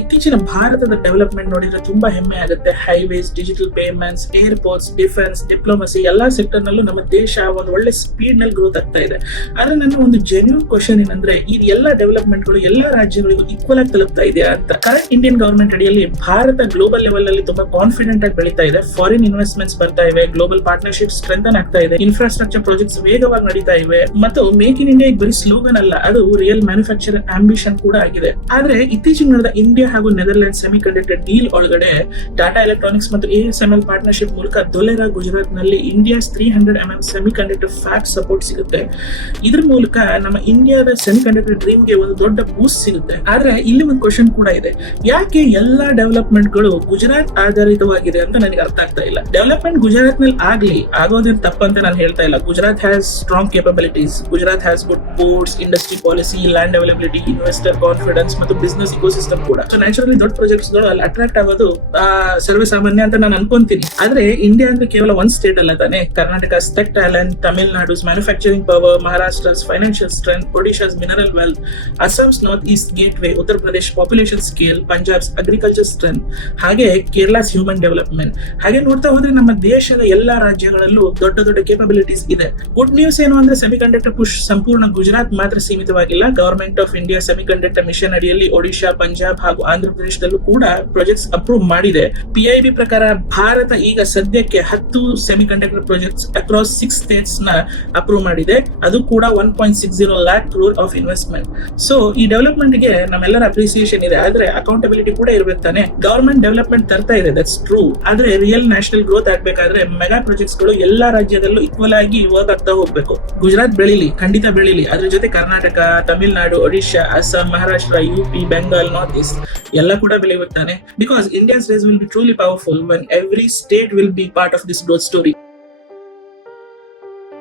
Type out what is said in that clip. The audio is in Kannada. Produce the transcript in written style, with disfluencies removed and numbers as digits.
ಇತ್ತೀಚಿನ ಭಾರತದ ಡೆವಲಪ್ಮೆಂಟ್ ನೋಡಿದ್ರೆ ತುಂಬಾ ಹೆಮ್ಮೆ ಆಗುತ್ತೆ. Highways, digital payments, airports, defence, diplomacy ಎಲ್ಲಾ ಸೆಕ್ಟರ್ ನಲ್ಲೂ ನಮ್ಮ ದೇಶ ಒಂದು ಒಳ್ಳೆ ಸ್ಪೀಡ್ ನಲ್ಲಿ ಗ್ರೋತ್ ಆಗ್ತಾ ಇದೆ. ಆದ್ರೆ ನನ್ನ ಒಂದು ಜೆನ್ಯೂನ್ ಕ್ವಶನ್ ಏನಂದ್ರೆ, ಈ ಎಲ್ಲಾ ಡೆವಲಪ್ಮೆಂಟ್ ಗಳು ಎಲ್ಲಾ ರಾಜ್ಯಗಳಿಗೂ ಈಕ್ವಲ್ ಆಗಿ ತಲುಪ್ತಾ ಇದೆಯಾ ಅಂತ. ಕರೆಂಟ್ ಇಂಡಿಯನ್ ಗವರ್ಮೆಂಟ್ ಅಡಿಯಲ್ಲಿ ಭಾರತ ಗ್ಲೋಬಲ್ ಲೆವೆಲ್ ಅಲ್ಲಿ ತುಂಬಾ ಕಾನ್ಫಿಡೆಂಟ್ ಆಗಿ ಬೆಳೀತಾ ಇದೆ. ಫಾರಿನ್ ಇನ್ವೆಸ್ಟ್ಮೆಂಟ್ಸ್ ಬರ್ತಾ ಇವೆ, ಗ್ಲೋಬಲ್ ಪಾರ್ಟ್ನರ್ಶಿಪ್ ಸ್ಟ್ರೆಂಥನ್ ಆಗ್ತಾ ಇದೆ, ಇನ್ಫ್ರಾಸ್ಟ್ರಕ್ಚರ್ ಪ್ರಾಜೆಕ್ಟ್ಸ್ ವೇಗವಾಗಿ ನಡೀತಾ ಇವೆ, ಮತ್ತು ಮೇಕ್ ಇನ್ ಇಂಡಿಯಾ ಬರೀ ಸ್ಲೋಗನ್ ಅಲ್ಲ, ಅದು ರಿಯಲ್ ಮ್ಯಾನುಫ್ಯಾಕ್ಚರ್ ಆಂಬಿಷನ್ ಕೂಡ ಆಗಿದೆ. ಆದ್ರೆ ಇತ್ತೀಚೆಗೆ ನಡೆದ ಇಂಡಿಯಾ ಹಾಗೂ ನೆದರ್ಲ್ಯಾಂಡ್ ಸೆಮಿ ಕಂಡಕ್ಟರ್ ಡೀಲ್ ಒಳಗಡೆ ಟಾಟಾ ಎಲೆಕ್ಟ್ರಾನಿಕ್ಸ್ ಮತ್ತು ASML ಪಾರ್ಟ್ನರ್ಶಿಪ್ ಮೂಲಕ ಧೊಲೆರಾ ಗುಜರಾತ್ ನಲ್ಲಿ India's 300 mm semi conductor fact support ಸಿಗುತ್ತೆ. ಇದ್ರ ಮೂಲಕ ನಮ್ಮ ಇಂಡಿಯಾದ ಸೆಮಿ ಕಂಡಕ್ಟರ್ ಡ್ರೀಮ್ ಗೆ ಒಂದು ದೊಡ್ಡ ಬೂಸ್ಟ್ ಸಿಗುತ್ತೆ. ಆದ್ರೆ ಇಲ್ಲಿ ಒಂದು ಕ್ವಶನ್ ಕೂಡ ಇದೆ, ಯಾಕೆ ಎಲ್ಲಾ ಡೆವಲಪ್ಮೆಂಟ್ ಗಳು ಗುಜರಾತ್ ಆಧಾರಿತವಾಗಿದೆ ಅಂತ ನನಗೆ ಅರ್ಥ ಆಗ್ತಾ ಇಲ್ಲ. ಡೆವಲಪ್ಮೆಂಟ್ ಗುಜರಾತ್ ನಲ್ಲಿ ಆಗ್ಲಿ, ಆಗೋದೇನು ತಪ್ಪಂತ ನಾನು ಹೇಳ್ತಾ ಇಲ್ಲ. Gujarat has strong capabilities, Gujarat has good ports, industry policy, land availability, investor confidence ಮತ್ತು ಬಿಸಿನೆಸ್ ಇಕೋಸಿಸ್ಟಮ್ ಕೂಡ. ಸೊ ನ್ಯಾಚುರಲಿ ದೊಡ್ಡ ಪ್ರಾಜೆಕ್ಟ್ಸ್ ಗಳು ಅಲ್ಲಿ ಅಟ್ರಾಕ್ಟ್ ಆಗೋದು ಸರ್ವೇ ಸಾಮಾನ್ಯ ಅಂತ ನಾನು ಅನ್ಕೊಂತೀನಿ. ಆದ್ರೆ ಇಂಡಿಯಾ ಅಂದ್ರೆ ಕೇವಲ ಒಂದ್ ಸ್ಟೇಟ್ ಅಲ್ಲ ತಾನೆ. ಕರ್ನಾಟಕ ಟೆಕ್ ಟ್ಯಾಲೆಂಟ್, ತಮಿಳುನಾಡುಸ್ ಮ್ಯಾನುಫ್ಯಾಕ್ಚರಿಂಗ್ ಪವರ್, ಮಹಾರಾಷ್ಟ್ರಸ್ ಫೈನಾನ್ಷಿಯಲ್ ಸ್ಟ್ರೆಂತ್, ಒಡಿಶಾಸ್ ಮಿನರಲ್ ವೆಲ್ತ್, ಅಸ್ಸಾಂಸ್ north east gateway, Uttar Pradesh population scale, ಪಂಜಾಬ್ಸ್ ಅಗ್ರಿಕಲ್ಚರ್ ಸ್ಟ್ರೆಂತ್, ಹಾಗೆ ಕೇರಳಾಸ್ ಹ್ಯೂಮನ್ ಡೆವಲಪ್ಮೆಂಟ್. ಹಾಗೆ ನೋಡ್ತಾ ಹೋದ್ರೆ ನಮ್ಮ ದೇಶದ ಎಲ್ಲಾ ರಾಜ್ಯಗಳಲ್ಲೂ ದೊಡ್ಡ ದೊಡ್ಡ ಕೇಪಬಿಲಿಟೀಸ್ ಇದೆ. ಗುಡ್ ನ್ಯೂಸ್ ಏನು ಅಂದ್ರೆ, ಸೆಮಿ ಕಂಡಕ್ಟರ್ ಪುಷ್ ಸಂಪೂರ್ಣ ಗುಜರಾತ್ ಮಾತ್ರ ಸೀಮಿತವಾಗಿಲ್ಲ. Government of India semiconductor mission ಅಡಿಯಲ್ಲಿ ಒಡಿಶಾ, ಪಂಜಾಬ್ ಹಾಗೂ ಆಂಧ್ರ ಪ್ರದೇಶದಲ್ಲೂ ಕೂಡ ಪ್ರಾಜೆಕ್ಟ್ಸ್ ಅಪ್ರೂವ್ ಮಾಡಿದೆ. PIB ಪ್ರಕಾರ ಭಾರತ ಈಗ ಸದ್ಯಕ್ಕೆ 10 semi conductor projects across 6 States ನ ಅಪ್ರೂವ್ ಮಾಡಿದೆ. ಅದು ಕೂಡ 1.60 lakh crore of investment. So ಈ ಡೆವಲಪ್ಮೆಂಟ್ ಗೆ ನಮ್ಮೆಲ್ಲರ ಅಪ್ರಿಸಿಯೇಷನ್ ಇದೆ, ಆದ್ರೆ ಅಕೌಂಟಬಿಲಿಟಿ ಕೂಡ ಇರಬೇಕು ತಾನೆ. ಗವರ್ಮೆಂಟ್ ಡೆವಲಪ್ಮೆಂಟ್ ತರ್ತಾ ಇದೆ, ದಟ್ಸ್ ಟ್ರೂ. ಆದ್ರೆ ರಿಯಲ್ ನ್ಯಾಷನಲ್ ಗ್ರೋತ್ ಆಗ್ಬೇಕಾದ್ರೆ ಮೆಗಾ ಪ್ರಾಜೆಕ್ಟ್ಸ್ ಗಳು ಎಲ್ಲಾ ರಾಜ್ಯದಲ್ಲೂ ಈಕ್ವಲ್ ಆಗಿ ವರ್ಕ್ ಆಗ್ತಾ ಹೋಗ್ಬೇಕು. ಗುಜರಾತ್ ಬೆಳಿಲಿ, ಖಂಡಿತ ಬೆಳಿಲಿ, ಅದ್ರ ಜೊತೆ Karnataka, Tamil Nadu, Odisha, Assam, Maharashtra, UP, Bengal, north east ಎಲ್ಲ ಕೂಡ ಬೆಳಿಬೇಕು ತಾನೆ. Because India's race will be truly powerful when every state will be part of this growth story.